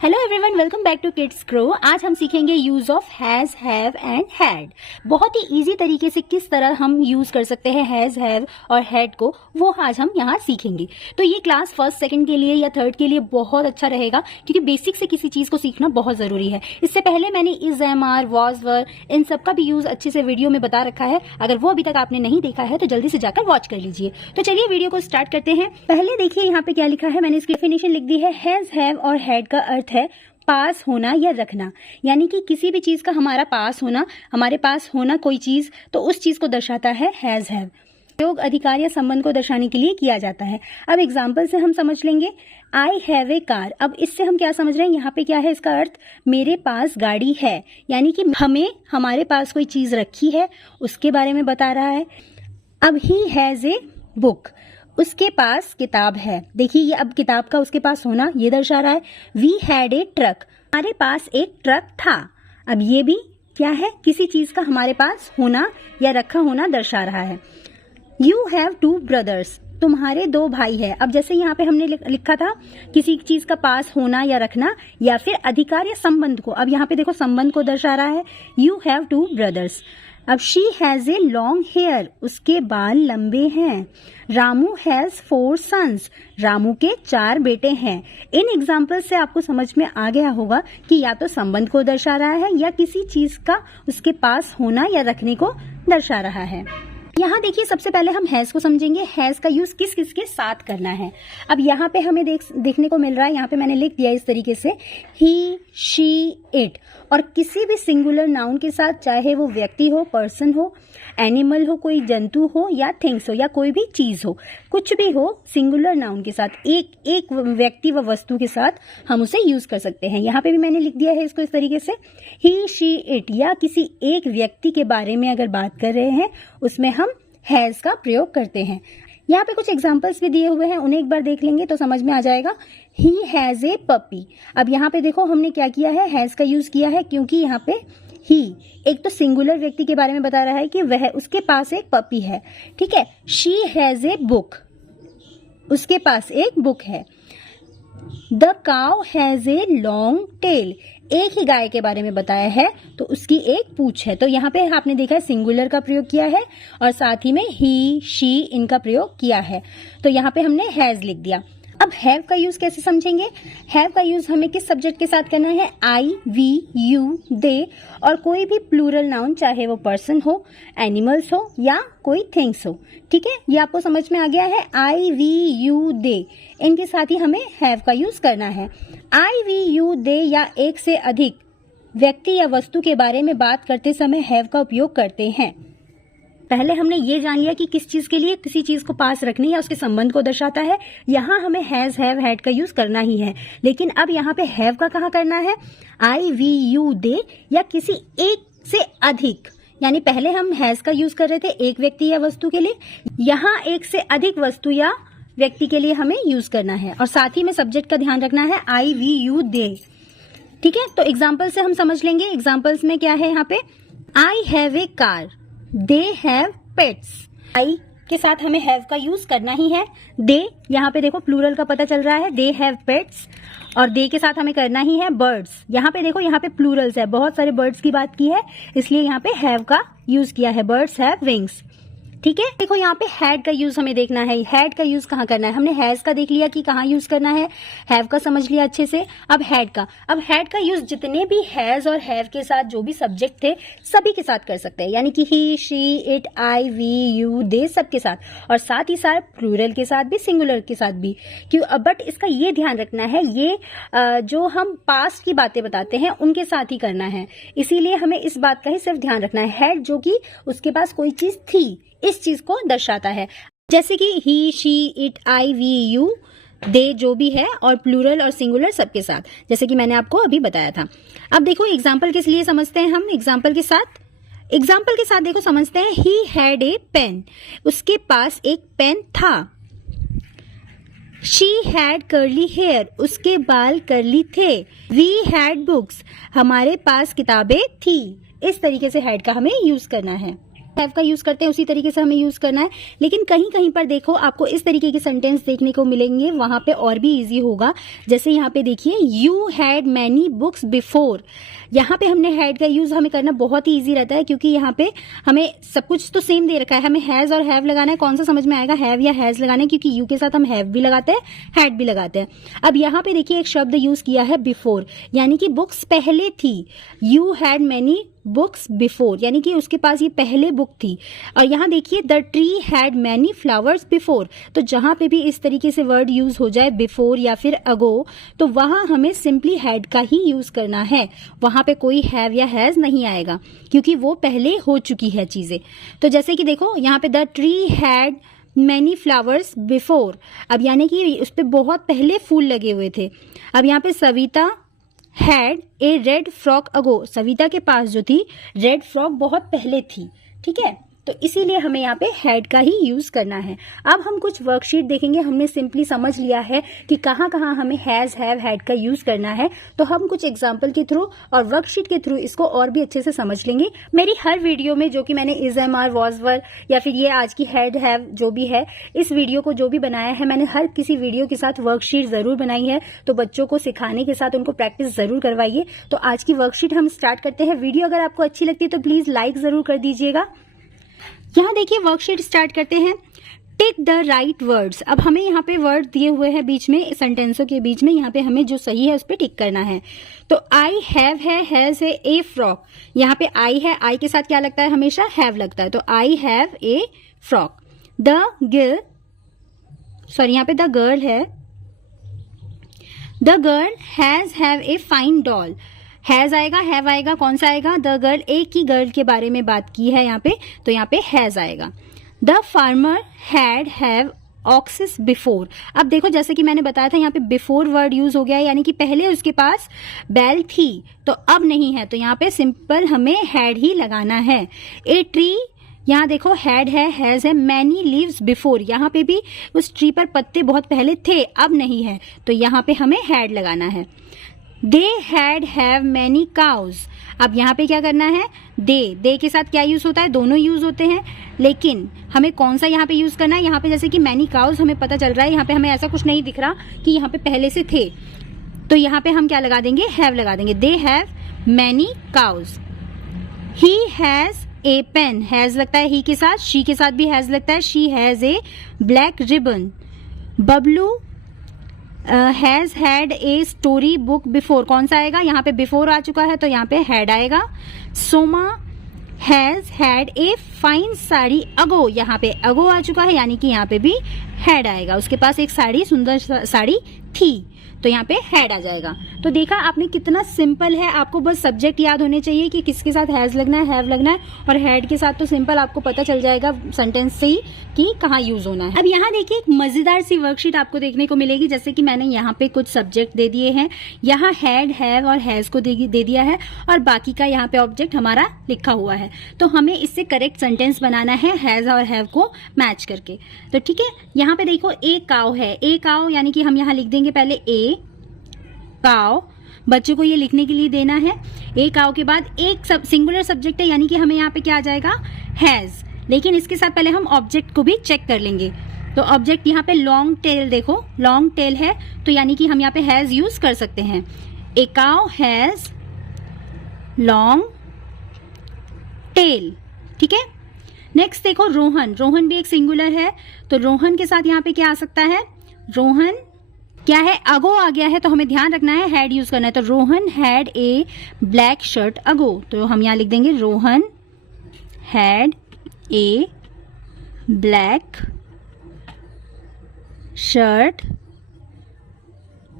Hello everyone, welcome back to kids grow. आज हम सीखेंगे use of has, have and had. बहुत ही इजी तरीके से किस तरह हम यूज कर सकते हैं हैज, हैव और हैड को, वो आज हम यहाँ सीखेंगे। तो ये क्लास फर्स्ट, सेकंड के लिए या थर्ड के लिए बहुत अच्छा रहेगा, क्योंकि बेसिक से किसी चीज को सीखना बहुत जरूरी है। इससे पहले मैंने इज, एम, आर, वॉज, वर, इन सब का भी यूज अच्छे से वीडियो में बता रखा है। अगर वो अभी तक आपने नहीं देखा है तो जल्दी से जाकर वॉच कर लीजिए। तो चलिए वीडियो को स्टार्ट करते हैं। पहले देखिए यहाँ पे क्या लिखा है, मैंने इसकी डेफिनेशन लिख दी है। हैज, हैव और हैड का अर्थ है पास होना या रखना, यानी कि किसी भी चीज का हमारा पास होना, हमारे पास होना कोई चीज, तो उस चीज को दर्शाता है हैज, हैव। प्रयोग अधिकार या संबंध को दर्शाने के लिए किया जाता है। अब एग्जाम्पल से हम समझ लेंगे। आई हैव ए कार। अब इससे हम क्या समझ रहे हैं, यहाँ पे क्या है इसका अर्थ, मेरे पास गाड़ी है, यानी कि हमें हमारे पास कोई चीज रखी है उसके बारे में बता रहा है। अब ही हैज ए बुक, उसके पास किताब है। देखिए ये अब किताब का उसके पास होना ये दर्शा रहा है। वी हैड ए ट्रक, हमारे पास एक ट्रक था। अब ये भी क्या है, किसी चीज का हमारे पास होना या रखा होना दर्शा रहा है। यू हैव टू ब्रदर्स, तुम्हारे दो भाई है। अब जैसे यहाँ पे हमने लिखा था किसी चीज का पास होना या रखना या फिर अधिकार या संबंध को, अब यहाँ पे देखो संबंध को दर्शा रहा है। You have two brothers. अब she has a long hair, उसके बाल लंबे हैं। रामू हैज 4 सन्स, रामू के 4 बेटे हैं। इन एग्जाम्पल से आपको समझ में आ गया होगा कि या तो संबंध को दर्शा रहा है या किसी चीज का उसके पास होना या रखने को दर्शा रहा है। यहाँ देखिए सबसे पहले हम हैज को समझेंगे। हैज का यूज किस किस के साथ करना है। अब यहाँ पे हमें देखने को मिल रहा है, यहाँ पे मैंने लिख दिया इस तरीके से, ही, शी, इट। और किसी भी सिंगुलर नाउन के साथ, चाहे वो व्यक्ति हो, पर्सन हो, एनिमल हो, कोई जंतु हो या थिंग्स हो या कोई भी चीज हो, कुछ भी हो, सिंगुलर नाउन के साथ एक व्यक्ति व वस्तु के साथ हम उसे यूज कर सकते हैं। यहाँ पे भी मैंने लिख दिया है इसको इस तरीके से, ही, शी, इट। या किसी एक व्यक्ति के बारे में अगर बात कर रहे हैं उसमें हम हैज का प्रयोग करते हैं। यहाँ पे कुछ एग्जाम्पल्स भी दिए हुए हैं, उन्हें एक बार देख लेंगे तो समझ में आ जाएगा। ही हैज ए पपी। अब यहाँ पे देखो हमने क्या किया है, हैज का यूज किया है, क्योंकि यहाँ पे ही एक तो सिंगुलर व्यक्ति के बारे में बता रहा है कि वह, उसके पास एक पपी है। ठीक है। शी हैज ए बुक, उसके पास एक बुक है। The cow has a long tail, एक ही गाय के बारे में बताया है तो उसकी एक पूंछ है। तो यहाँ पे आपने देखा है सिंगुलर का प्रयोग किया है और साथ ही में ही, शी, इनका प्रयोग किया है। तो यहाँ पे हमने हैज लिख दिया। अब हैव का यूज कैसे समझेंगे। हैव का यूज हमें किस सब्जेक्ट के साथ करना है, आई, वी, यू, दे और कोई भी प्लूरल नाउन, चाहे वो पर्सन हो, एनिमल्स हो या कोई थिंग्स हो। ठीक है, ये आपको समझ में आ गया है। आई, वी, यू, दे, इनके साथ ही हमें हैव का यूज करना है। आई, वी, यू, दे या एक से अधिक व्यक्ति या वस्तु के बारे में बात करते समय हैव का उपयोग करते हैं। पहले हमने ये जान लिया कि किस चीज के लिए किसी चीज को पास रखने या उसके संबंध को दर्शाता है। यहाँ हमें हैज, हैव, हैड का यूज करना ही है। लेकिन अब यहाँ पे हैव का कहाँ करना है, आई, वी, यू, दे या किसी एक से अधिक, यानी पहले हम हैज का यूज कर रहे थे एक व्यक्ति या वस्तु के लिए, यहाँ एक से अधिक वस्तु या व्यक्ति के लिए हमें यूज करना है। और साथ ही में सब्जेक्ट का ध्यान रखना है, आई, वी, यू, दे। ठीक है, तो एग्जाम्पल से हम समझ लेंगे। एग्जाम्पल्स में क्या है, यहाँ पे I have a car, they have pets. I के साथ हमें हैव का यूज करना ही है। दे, यहाँ पे देखो प्लूरल का पता चल रहा है, दे हैव पेट्स। और दे के साथ हमें करना ही है बर्ड्स। यहाँ पे देखो, यहाँ पे प्लूरल्स है, बहुत सारे बर्ड्स की बात की है, इसलिए यहाँ पे हैव का यूज किया है, बर्ड्स हैव विंग्स। ठीक है, देखो यहाँ पे हैड का यूज हमें देखना है। हैड का यूज कहाँ करना है, हमने हैज का देख लिया कि कहाँ यूज करना है, हैव का समझ लिया अच्छे से। अब हैड का, अब हैड का यूज जितने भी हैज और हैव के साथ जो भी सब्जेक्ट थे सभी के साथ कर सकते हैं, यानी कि he, she, it, I, we, you, they, सब के साथ। और साथ ही साथ प्लूरल के साथ भी, सिंगुलर के साथ भी। क्यों, बट इसका ये ध्यान रखना है, ये जो हम पास्ट की बातें बताते हैं उनके साथ ही करना है, इसीलिए हमें इस बात का ही सिर्फ ध्यान रखना है। हैड जो कि उसके पास कोई चीज थी, इस चीज को दर्शाता है, जैसे कि he, she, it, I, we, you, they जो भी है, और प्लूरल और सिंगुलर सबके साथ, जैसे कि मैंने आपको अभी बताया था। अब देखो एग्जाम्पल किस लिए समझते हैं हम, एग्जाम्पल के साथ देखो समझते हैं। ही हैड ए पेन, उसके पास एक पेन था। शी हैड कर्ली हेयर, उसके बाल कर्ली थे। वी हैड बुक्स, हमारे पास किताबें थी। इस तरीके से हैड का हमें यूज करना है। हैव का यूज करते हैं उसी तरीके से हमें यूज करना है। लेकिन कहीं कहीं पर देखो आपको इस तरीके के सेंटेंस देखने को मिलेंगे, वहां पे और भी इजी होगा। जैसे यहाँ पे देखिए, you had many books before. यहाँ पे हमने हैड का यूज हमें करना बहुत ही इजी रहता है, क्योंकि यहाँ पे हमें सब कुछ तो सेम दे रखा है, हमें हैज और हैव लगाना है। कौन सा समझ में आएगा, हैव या हैज लगाना है, क्योंकि यू के साथ हम हैव भी लगाते हैं, हैड भी लगाते हैं। अब यहाँ पे देखिए एक शब्द यूज किया है बिफोर, यानी कि बुक्स पहले थी। You had many books before, यानी कि उसके पास ये पहले बुक थी। और यहाँ देखिए, the tree had many flowers before. तो जहां पे भी इस तरीके से वर्ड यूज हो जाए बिफोर या फिर अगो, तो वहां हमें सिंपली हैड का ही यूज करना है। वहां पे कोई हैव या हैज नहीं आएगा, क्योंकि वो पहले हो चुकी है चीजें। तो जैसे कि देखो यहाँ पे, the tree had many flowers before. अब यानी कि उस पे बहुत पहले फूल लगे हुए थे। अब यहाँ पे Savita had a red frock ago. Savita के पास जो थी रेड फ्रॉक बहुत पहले थी, ठीक है। तो इसीलिए हमें यहाँ पे हैड का ही यूज करना है। अब हम कुछ वर्कशीट देखेंगे। हमने सिंपली समझ लिया है कि कहाँ कहाँ हमें हैज हैव हैड का यूज करना है। तो हम कुछ एग्जाम्पल के थ्रू और वर्कशीट के थ्रू इसको और भी अच्छे से समझ लेंगे। मेरी हर वीडियो में जो कि मैंने is am are was were या फिर ये आज की हैड हैव जो भी है, इस वीडियो को जो भी बनाया है, मैंने हर किसी वीडियो के साथ वर्कशीट जरूर बनाई है। तो बच्चों को सिखाने के साथ उनको प्रैक्टिस जरूर करवाइए। तो आज की वर्कशीट हम स्टार्ट करते हैं। वीडियो अगर आपको अच्छी लगती है तो प्लीज लाइक जरूर कर दीजिएगा। यहाँ देखिए वर्कशीट स्टार्ट करते हैं। Tick the right words. अब हमें यहाँ पे वर्ड दिए हुए हैं बीच में, सेंटेंसों के बीच में, यहाँ पे हमें जो सही है उस पर टिक करना है। तो आई हैव है, हैज है, ए फ्रॉक। यहाँ पे आई है, आई के साथ क्या लगता है, हमेशा हैव लगता है। तो आई have A frock. The girl, sorry यहाँ पे द गर्ल है, the girl has have a fine doll. Has आएगा, हैव आएगा, कौन सा आएगा, द गर्ल, एक ही गर्ल के बारे में बात की है यहाँ पे, तो यहाँ पे हैज आएगा। The farmer had have access before. अब देखो जैसे कि मैंने बताया था, यहाँ पे बिफोर वर्ड यूज हो गया है, यानी कि पहले उसके पास बैल थी तो अब नहीं है, तो यहाँ पे सिंपल हमें हैड ही लगाना है। ए ट्री, यहाँ देखो हैड है, हैज है, मैनी लीव्स बिफोर, यहाँ पे भी उस ट्री पर पत्ते बहुत पहले थे अब नहीं है, तो यहाँ पे हमें हैड लगाना है। They had have many cows. अब यहाँ पे क्या करना है, दे के साथ क्या यूज होता है, दोनों यूज होते हैं, लेकिन हमें कौन सा यहाँ पे यूज करना है। यहाँ पे जैसे कि मैनी काउज हमें पता चल रहा है, यहाँ पे हमें ऐसा कुछ नहीं दिख रहा कि यहाँ पे पहले से थे, तो यहाँ पे हम क्या लगा देंगे, हैव लगा देंगे। They have many cows. He has a pen, has लगता है ही के साथ, शी के साथ भी हैज लगता है, she has A black ribbon. Bablu has had a story book before, कौन सा आएगा, यहाँ पे बिफोर आ चुका है तो यहाँ पे हैड आएगा। Soma has had a fine sari ago, यहाँ पे अगो आ चुका है, यानी कि यहाँ पे भी हैड आएगा। उसके पास एक साड़ी, सुंदर साड़ी थी, तो यहाँ पे हैड आ जाएगा। तो देखा आपने कितना सिंपल है, आपको बस सब्जेक्ट याद होने चाहिए कि किसके साथ हैज लगना है, हैव लगना है, और हैड के साथ तो सिंपल आपको पता चल जाएगा सेंटेंस से ही कि कहाँ यूज होना है। अब यहाँ देखिए एक मजेदार सी वर्कशीट आपको देखने को मिलेगी। जैसे कि मैंने यहाँ पे कुछ सब्जेक्ट दे दिए हैं, यहाँ हैड, हैव और हैज को दे दिया है, और बाकी का यहाँ पे ऑब्जेक्ट हमारा लिखा हुआ है। तो हमें इससे करेक्ट सेंटेंस बनाना है हैज और हैव को मैच करके। तो ठीक है, यहाँ पे देखो ए काउ है, ए काउ यानी कि हम यहाँ लिख देंगे पहले ए काउ, बच्चों को ये लिखने के लिए देना है। ए काउ के बाद एक सिंगुलर सब्जेक्ट है, यानी कि हमें यहाँ पे क्या आ जाएगा, हैज। लेकिन इसके साथ पहले हम ऑब्जेक्ट को भी चेक कर लेंगे। तो ऑब्जेक्ट यहाँ पे लॉन्ग टेल, देखो लॉन्ग टेल है, तो यानी कि हम यहाँ पे हैज यूज कर सकते हैं। A cow has long tail, ठीक है। नेक्स्ट देखो रोहन, रोहन भी एक सिंगुलर है, तो रोहन के साथ यहाँ पे क्या आ सकता है, रोहन क्या है, अगो आ गया है, तो हमें ध्यान रखना है हैड यूज करना है। तो Rohan had a black shirt ago, तो हम यहाँ लिख देंगे Rohan had a black shirt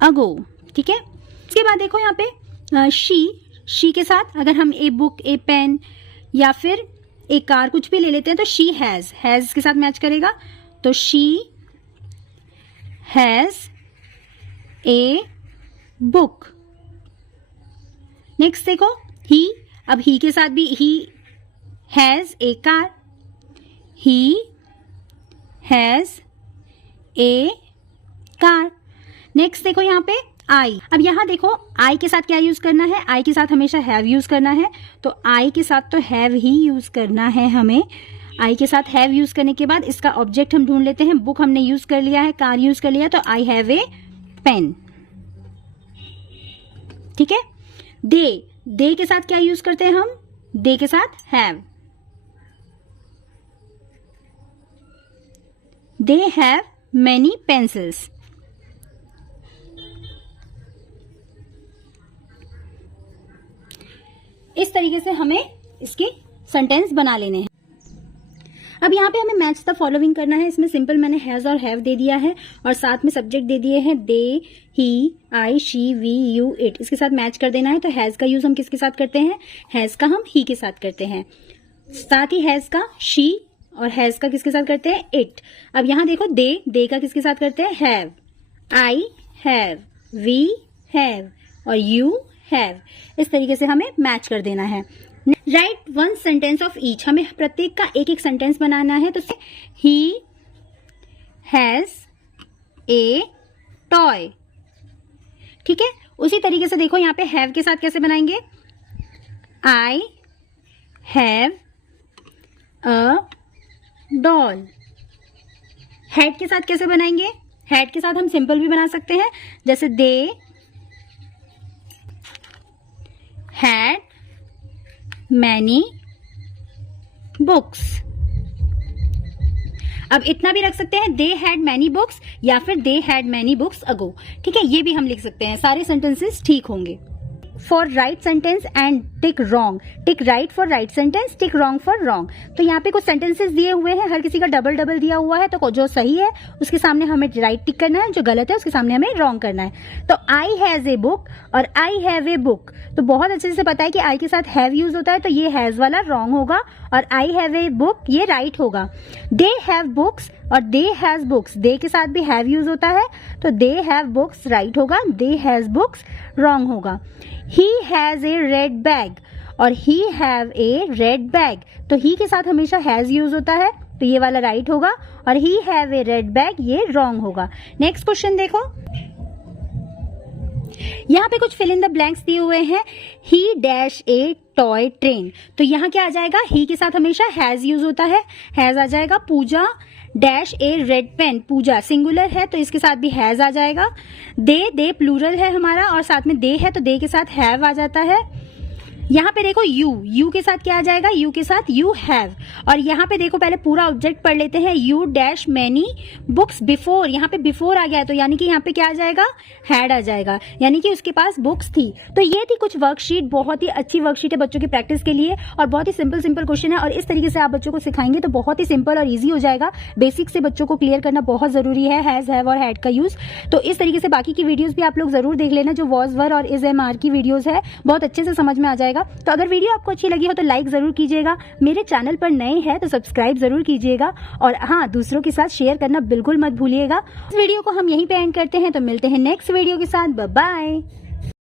ago, ठीक है। इसके बाद देखो यहाँ पे शी के साथ अगर हम ए बुक, ए पेन या फिर ए कार कुछ भी ले लेते हैं, तो शी हैज के साथ मैच करेगा, तो she has a book. Next देखो ही, अब ही के साथ भी ही has A car, he has A car. Next देखो यहाँ पे आई। अब यहाँ देखो आई के साथ क्या यूज करना है, आई के साथ हमेशा हैव यूज करना है, तो आई के साथ तो हैव ही यूज करना है हमें। आई के साथ हैव यूज करने के बाद इसका ऑब्जेक्ट हम ढूंढ लेते हैं। बुक हमने यूज कर लिया है, कार यूज कर लिया, तो आई हैव ए पेन। ठीक है। दे के साथ क्या यूज करते हैं हम, दे के साथ have. They have many pencils. इस तरीके से हमें इसकी सेंटेंस बना लेने हैं। अब यहाँ पे हमें मैच द फॉलोइंग करना है। इसमें सिंपल मैंने हैज और हैव दे दिया है और साथ में सब्जेक्ट दे दिए हैं दे, ही, आई, शी, वी, यू, इट। इसके साथ मैच कर देना है। तो हैज का यूज हम किसके साथ करते हैं, हैज का हम ही के साथ करते हैं। साथ ही हैज का शी और हैज का किसके साथ करते हैं, इट। अब यहाँ देखो दे का किसके साथ करते हैं, have. I have, we have और यू हैव। इस तरीके से हमें मैच कर देना है। Write one sentence of each. हमें प्रत्येक का एक एक सेंटेंस बनाना है। तो ही हैज ए टॉय। ठीक है। उसी तरीके से देखो यहाँ पे हैव के साथ कैसे बनाएंगे, I have a doll. Had के साथ कैसे बनाएंगे, हैड के साथ हम सिंपल भी बना सकते हैं, जैसे दे हैड मैनी बुक्स। अब इतना भी रख सकते हैं, दे हैड मैनी बुक्स या फिर दे हैड मैनी बुक्स अगो। ठीक है, ये भी हम लिख सकते हैं। सारे सेंटेंसेस ठीक होंगे। For right sentence and tick wrong. Tick right for right sentence, tick wrong for wrong. तो यहाँ पे कुछ सेंटेंसेस दिए हुए हैं, हर किसी का डबल डबल दिया हुआ है। तो जो सही है उसके सामने हमें राइट टिक करना है, जो गलत है उसके सामने हमें रॉन्ग करना है। तो आई हैज ए बुक और आई हैव ए बुक, तो बहुत अच्छे से पता है कि आई के साथ हैव यूज होता है, तो ये हैज वाला रॉन्ग होगा और आई हैव ए बुक ये राइट होगा। दे हैव बुक्स और दे हैज बुक्स, दे के साथ भी हैव यूज होता है, तो दे हैव बुक्स राइट होगा, दे हैज बुक्स रॉन्ग होगा। He has a red bag और he have a red bag, तो ही के साथ हमेशा हैज यूज होता है, तो ये वाला राइट होगा और he have a red bag ये रॉन्ग होगा। नेक्स्ट क्वेश्चन देखो, यहाँ पे कुछ फिल इन द ब्लैंक्स दिए हुए हैं। ही डैश ए टॉय ट्रेन, तो यहाँ क्या आ जाएगा, ही के साथ हमेशा हैज यूज होता है, हैज आ जाएगा। पूजा डैश ए रेड पेन, पूजा सिंगुलर है तो इसके साथ भी हैज आ जाएगा। दे प्लूरल है हमारा और साथ में दे है, तो दे के साथ हैव आ जाता है। यहाँ पे देखो यू के साथ क्या आ जाएगा, यू के साथ यू हैव। और यहाँ पे देखो पहले पूरा ऑब्जेक्ट पढ़ लेते हैं। You dash many books before, यहाँ पे बिफोर आ गया है, तो यानी कि यहाँ पे क्या आ जाएगा, हैड आ जाएगा, यानी कि उसके पास बुक्स थी। तो ये थी कुछ वर्कशीट, बहुत ही अच्छी वर्कशीट है बच्चों की प्रैक्टिस के लिए और बहुत ही सिंपल क्वेश्चन है। और इस तरीके से आप बच्चों को सिखाएंगे तो बहुत ही सिंपल और ईजी हो जाएगा। बेसिक से बच्चों को क्लियर करना बहुत जरूरी है, हैज हैव और हैड का यूज। तो इस तरीके से बाकी की वीडियोज भी आप लोग जरूर देख लेना, जो वॉज वर और इज एम आर की वीडियोज है, बहुत अच्छे से समझ में आ जाएगा। तो अगर वीडियो आपको अच्छी लगी हो तो लाइक जरूर कीजिएगा, मेरे चैनल पर नए हैं तो सब्सक्राइब जरूर कीजिएगा और हाँ, दूसरों के साथ शेयर करना बिल्कुल मत भूलिएगा। इस वीडियो को हम यहीं पे एंड करते हैं, तो मिलते हैं नेक्स्ट वीडियो के साथ। Bye bye.